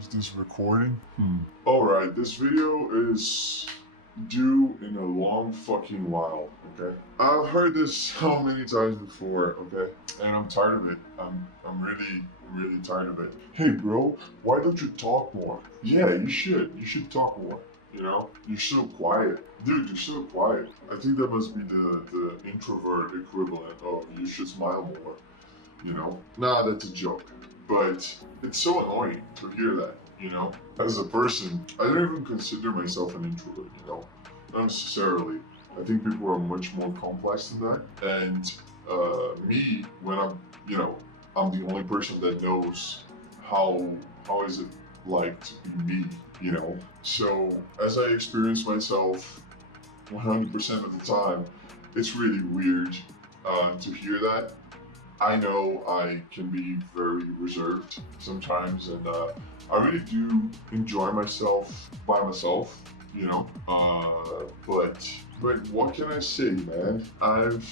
Is this recording? Alright, this video is due in a long fucking while, okay? I've heard this so many times before, okay? And I'm tired of it. I'm really tired of it. Hey bro, why don't you talk more? Yeah, you should. You should talk more. You know? You're so quiet. Dude, you're so quiet. I think that must be the introvert equivalent of you should smile more. You know? Nah, that's a joke. But it's so annoying to hear that, you know? As a person, I don't even consider myself an introvert, you know? Not necessarily. I think people are much more complex than that. And me, when I'm the only person that knows how is it like to be me, you know? So as I experience myself 100% of the time, it's really weird to hear that. I know I can be very reserved sometimes, and I really do enjoy myself by myself, you know. But what can I say, man? I've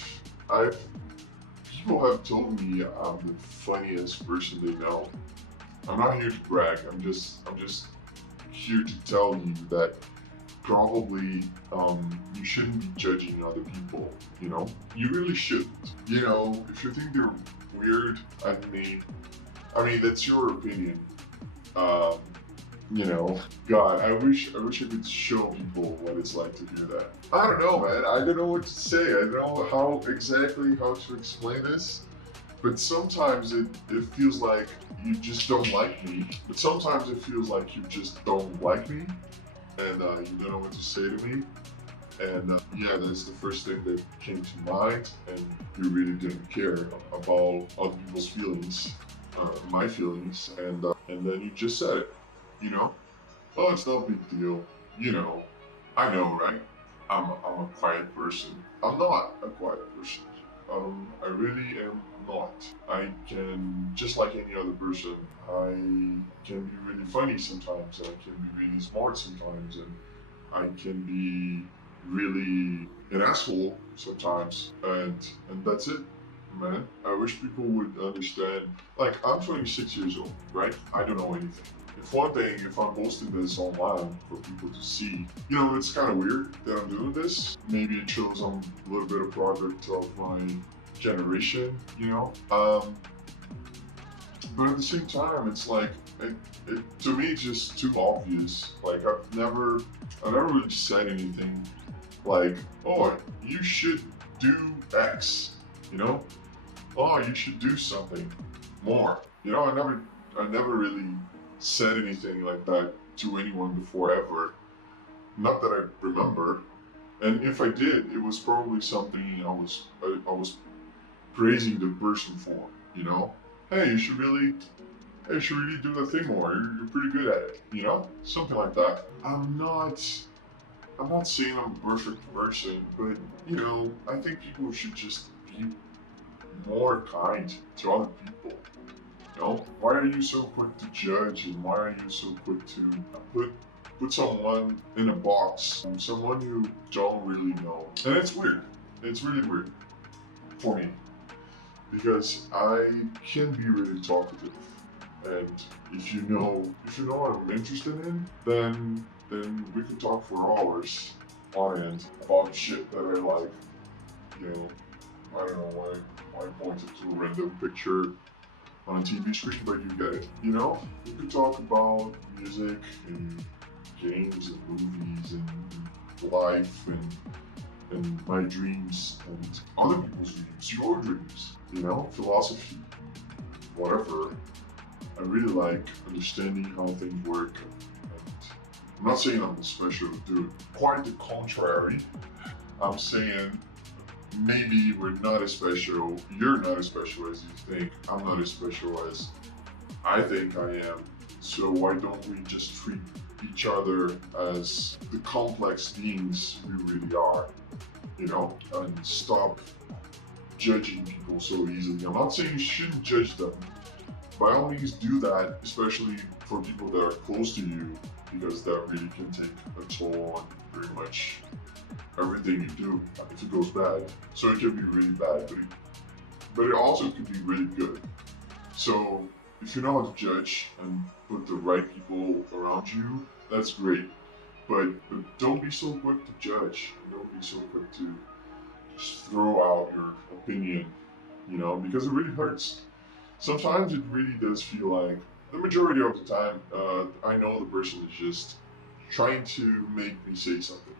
people have told me I'm the funniest person they know. I'm not here to brag. I'm just here to tell you that probably you shouldn't be judging other people, you know? You really shouldn't. You know, if you think they're weird, I mean that's your opinion. Um, you know, God, I wish I could show people what it's like to hear that. I don't know, man. I don't know what to say. I don't know how to explain this. But sometimes it feels like you just don't like me. But sometimes it feels like you just don't like me and you don't know what to say to me. And yeah, that's the first thing that came to mind. And you really didn't care about other people's feelings, my feelings, and then you just said it. You know, oh, it's no big deal. You know, I know, right? I'm a quiet person. I'm not a quiet person. I really am not. I can, just like any other person, I can be really funny sometimes, and I can be really smart sometimes, and I can be really an asshole sometimes, and that's it, man. I wish people would understand. Like, I'm 26 years old, right? I don't know anything. It's one thing if I'm posting this online for people to see. You know, it's kind of weird that I'm doing this. Maybe it shows I'm a little bit of product of my generation, you know? But at the same time, it's like, to me, it's just too obvious. Like, I never really said anything like, oh, you should do X, you know? Oh, you should do something more. You know, I never really said anything like that to anyone before ever. Not that I remember. And if I did, it was probably something I was praising the person for, you know? Hey, you should really do the thing more. You're pretty good at it, you know? Something like that. I'm not saying I'm a perfect person, but you know, I think people should just be more kind to other people. You know, why are you so quick to judge, and why are you so quick to put someone in a box, someone you don't really know? And it's weird. It's really weird for me because I can be really talkative, and if you know what I'm interested in, then we can talk for hours on end about shit that I like. You know, I don't know why I pointed to a random picture on a TV screen, but you get it. You know, we could talk about music and games and movies and life and my dreams and other people's dreams, your dreams. You know, philosophy, whatever. I really like understanding how things work. And I'm not saying I'm a special dude. Quite the contrary. I'm saying maybe we're not as special. You're not as special as you think. I'm not as special as I think I am. So why don't we just treat each other as the complex beings we really are? You know, and stop judging people so easily. I'm not saying you shouldn't judge them. By all means do that, especially for people that are close to you, because that really can take a toll on pretty much everything you do if it goes bad. So it can be really bad, but it also could be really good. So if you know how to judge and put the right people around you, that's great. But don't be so quick to judge. Don't be so quick to just throw out your opinion, because it really hurts. Sometimes it really does feel like the majority of the time, I know the person is just trying to make me say something,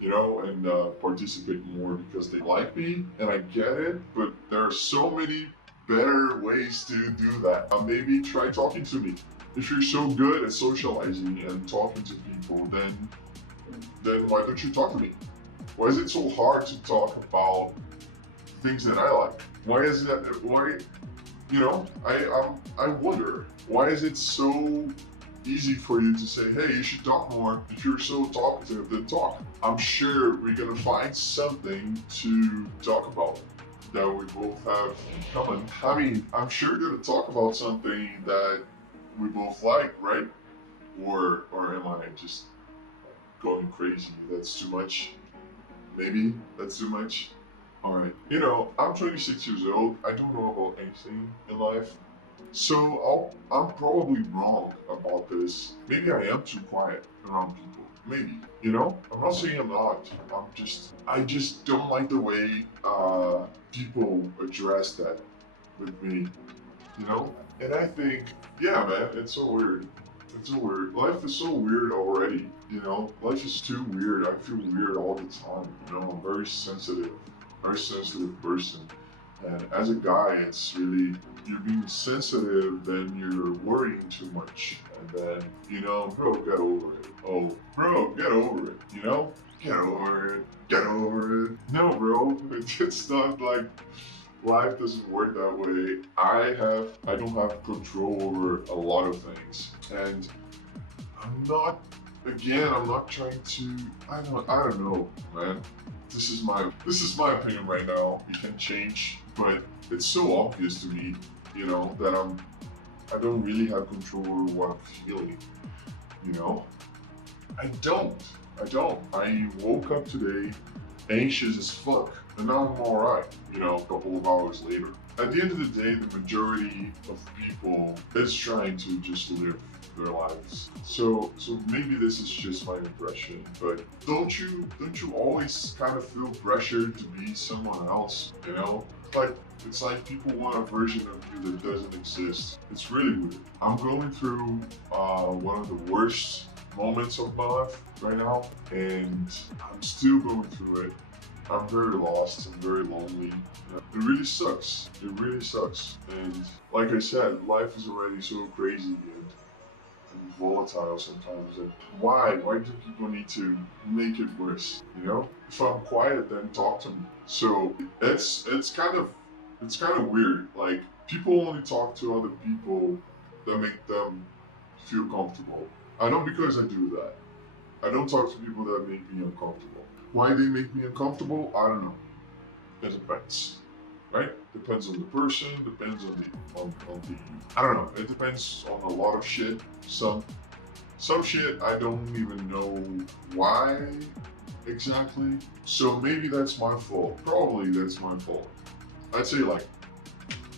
and participate more because they like me, and I get it. But there are so many better ways to do that. Maybe try talking to me. If you're so good at socializing and talking to people, then why don't you talk to me? Why is it so hard to talk about things that I like? Why is that? Why I wonder, why is it so easy for you to say, hey, you should talk more. If you're so talkative, then talk. I'm sure we're gonna find something to talk about that we both have in common. I mean, I'm sure we're gonna talk about something that we both like, right? Or am I just going crazy? That's too much. Maybe that's too much. All right. I'm 26 years old. I don't know about anything in life. So I'm probably wrong about this. Maybe I am too quiet around people. Maybe. I'm not saying I'm not. I just don't like the way people address that with me. And I think, yeah, man, it's so weird. It's so weird. Life is so weird already. Life is too weird. I feel weird all the time. I'm very sensitive person. And as a guy, it's really, you're being sensitive, then you're worrying too much. And then, bro, get over it. Oh, bro, get over it. Get over it. Get over it. No, bro, it's not like life doesn't work that way. I don't have control over a lot of things. And I'm not trying to, I don't know, man. This is my opinion right now. It can change, but it's so obvious to me, that I don't really have control over what I'm feeling. You know, I don't. I woke up today anxious as fuck, and now I'm alright. A couple of hours later. At the end of the day, the majority of people is trying to just live their lives. So maybe this is just my impression, but don't you always kind of feel pressured to be someone else? It's like people want a version of you that doesn't exist. It's really weird. I'm going through one of the worst moments of my life right now, and I'm still going through it. I'm very lost. I'm very lonely. It really sucks. It really sucks. And like I said, life is already so crazy and volatile sometimes. And why? Why do people need to make it worse? If I'm quiet, then talk to me. So it's kind of weird. Like, people only talk to other people that make them feel comfortable. I know, because I do that. I don't talk to people that make me uncomfortable. Why they make me uncomfortable, I don't know. It depends, right? Depends on the person. Depends on the. I don't know. It depends on a lot of shit. Some shit I don't even know why exactly. So maybe that's my fault. Probably that's my fault. I'd say like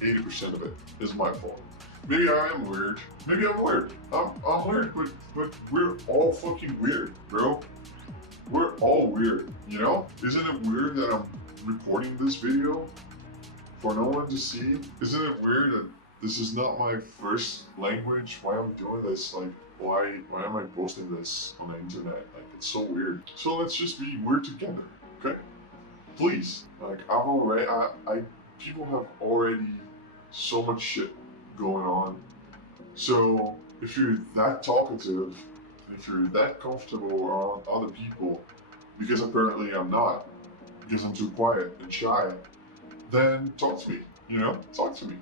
80% of it is my fault. Maybe I am weird. Maybe I'm weird. I'm weird, but we're all fucking weird, bro. We're all weird, Isn't it weird that I'm recording this video for no one to see? Isn't it weird that this is not my first language? Why I'm doing this? Like, why am I posting this on the internet? Like, it's so weird. So let's just be weird together, okay? Please. Like, people have already so much shit going on. So if you're that talkative, if you're that comfortable around other people, because apparently I'm not, because I'm too quiet and shy, then talk to me, talk to me.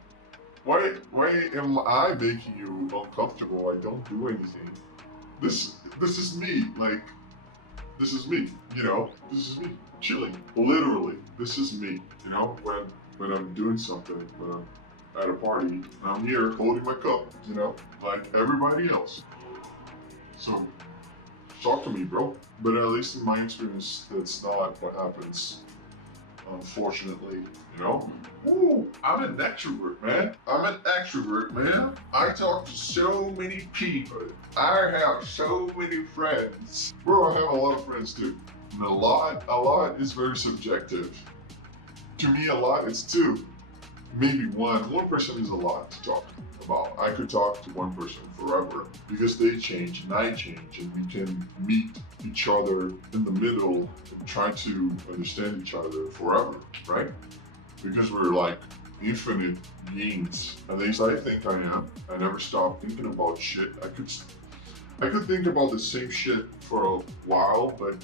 Why am I making you uncomfortable? I don't do anything. This is me, like, this is me, this is me, chilling, literally, this is me, when I'm doing something, when I'm at a party, and I'm here holding my cup, like everybody else. So, talk to me, bro. But at least in my experience, that's not what happens unfortunately, you know. Ooh, I'm an extrovert, man. I'm an extrovert, man. I talk to so many people. I have so many friends. Bro, I have a lot of friends too. And a lot is very subjective. To me, a lot is two. Maybe one. One person is a lot to talk about. I could talk to one person forever because they change and I change, and we can meet each other in the middle and try to understand each other forever, right? Because we're like infinite beings. At least I think I am. I never stop thinking about shit. I could think about the same shit for a while, but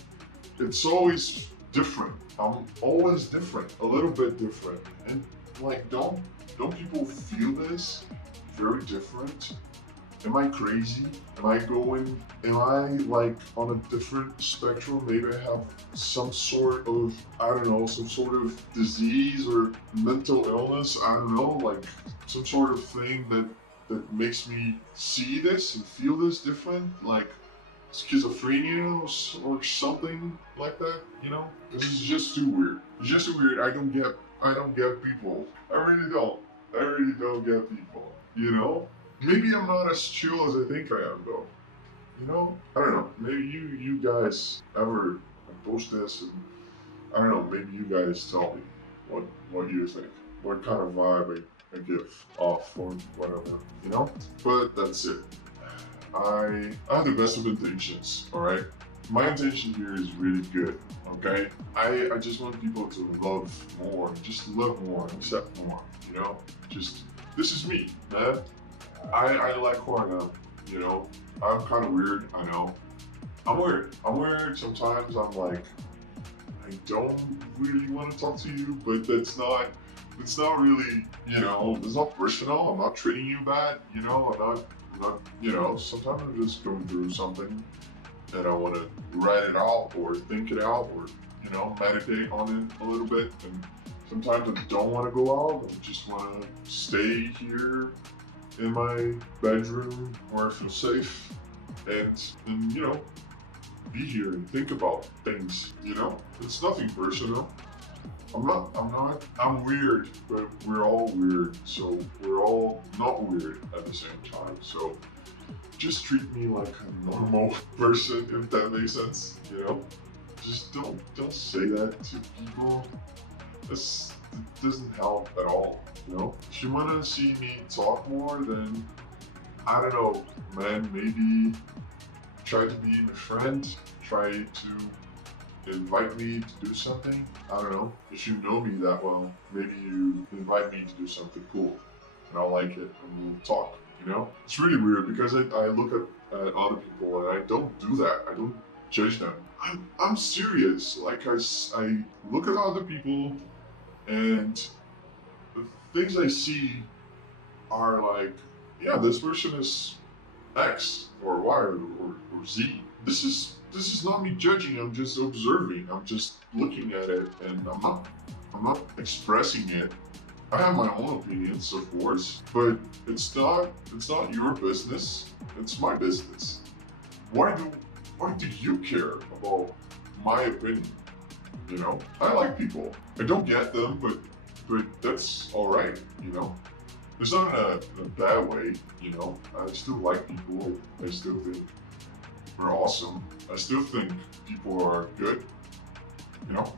it's always different. I'm always different, a little bit different. And like, don't people feel this? Very different? Am I crazy? Am I like on a different spectrum? Maybe I have some sort of, I don't know, some sort of disease or mental illness. I don't know, like some sort of thing that makes me see this and feel this different, like schizophrenia or something like that, you know? This is just too weird. It's just too weird. I don't get people. I really don't get people, you know? Maybe I'm not as chill as I think I am though. You know? I don't know. Maybe you guys ever post this and I don't know, maybe you guys tell me what you think. What kind of vibe I give off or whatever, you know? But that's it. I have the best of intentions, alright? My intention here is really good, okay? I just want people to love more, just love more, accept more, you know? Just, this is me, man. I like who I am, you know? I'm kind of weird, I know. I'm weird. Sometimes I'm like, I don't really want to talk to you, but it's not really, you know, it's not personal. I'm not treating you bad, you know? I'm not, you know, sometimes I'm just going through something and I want to write it out or think it out or, you know, meditate on it a little bit. And sometimes I don't want to go out. I just want to stay here in my bedroom where I feel safe and you know, be here and think about things, you know? It's nothing personal. I'm weird, but we're all weird, so we're all not weird at the same time. So just treat me like a normal person, if that makes sense, you know? Just don't say that to people. It doesn't help at all, you know? If you wanna see me talk more, then I don't know, man, maybe try to be my friend, try to invite me to do something. I don't know. If you know me that well, maybe you invite me to do something cool and I'll like it and we'll talk, you know? It's really weird because I look at other people and I don't do that. I don't judge them. I'm serious. Like I look at other people and the things I see are like, yeah, this person is X or Y or Z. This is not me judging. I'm just observing. I'm just looking at it, and I'm not expressing it. I have my own opinions, of course, but it's not your business. It's my business. Why do you care about my opinion? You know, I like people. I don't get them, but that's all right. You know. It's not in a bad way, you know. I still like people. I still think we're awesome. I still think people are good, you know.